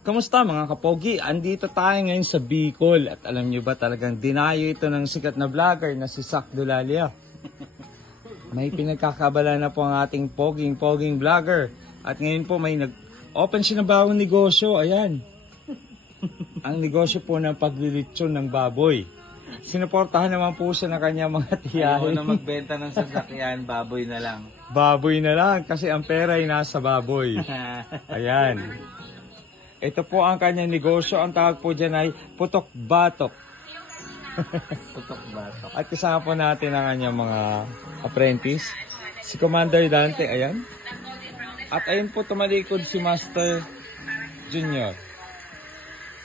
Kamusta mga kapogi? Andito tayo ngayon sa Bicol at alam nyo ba talagang dinayo ito ng sikat na vlogger na si Sak Dulalia. May pinagkakabala na po ang ating poging vlogger at ngayon po may nag-open siya ng bagong negosyo. Ayan. Ang negosyo po ng paglilitsyon ng baboy. Sinuportahan naman po siya ng kanya mga tiyahin. Ayaw na magbenta ng sasakyan, baboy na lang. Baboy na lang kasi ang pera ay nasa baboy. Ayan. Ito po ang kanyang negosyo. Ang tawag po dyan ay Putok Batok. Putok batok. At kasama po natin ang kanyang mga apprentice. Si Commander Dante, ayan. At ayun po tumalikod si Master Junior.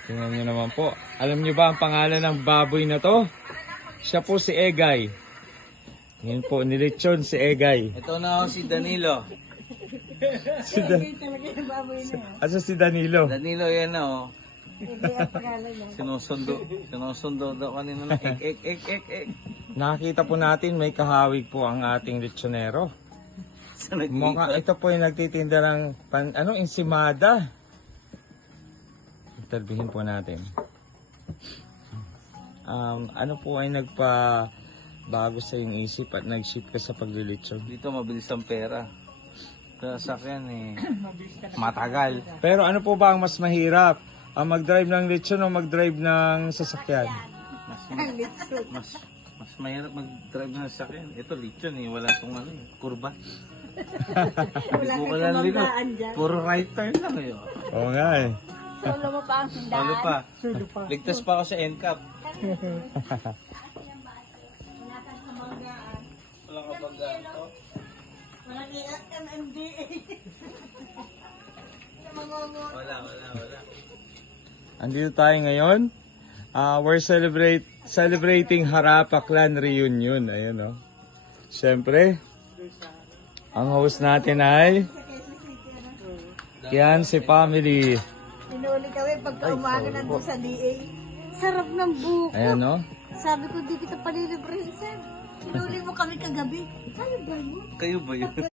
Tingnan nyo naman po. Alam nyo ba ang pangalan ng baboy na to? Siya po si Egay. Ngayon po, nilitsyon si Egay. Ito na ako si Danilo. Si Asa si Danilo? Danilo yan na oh. Sinusundo daw kanina na ek. Nakakita po natin may kahawig po ang ating litsonero. Sa Mukha, ito po yung nagtitinda ng ensimada. Interviewin po natin. Ano po ay bago sa iyong isip at nag-ship ka sa paglilitsyon? Dito mabilis ang pera. Sa sasakyan matagal. Pero ano po ba ang mas mahirap? Ang mag-drive ng litsyon o mag-drive ng sasakyan? Mas mahirap mag-drive ng sasakyan. Ito lechon wala tong kurba. Wala kang Puro right turn lang Oo nga eh. Solo mo pa ang tindahan. Solo pa. Ligtas pa ako sa NCAP. Walang kabanggaan to. Walang MMDA. Wala. Andito tayo ngayon. We're celebrating Harapa Clan Reunion. Ayun o. Siyempre, ang host natin ay Kianse Family. Pinuli kami pagka umaga nandun sa DA. Sarap ng buko. Ayan o. Sabi ko, di kita palilibre, sir. Pinuli mo kami kagabi. Kayo ba yun? Kayo ba yun?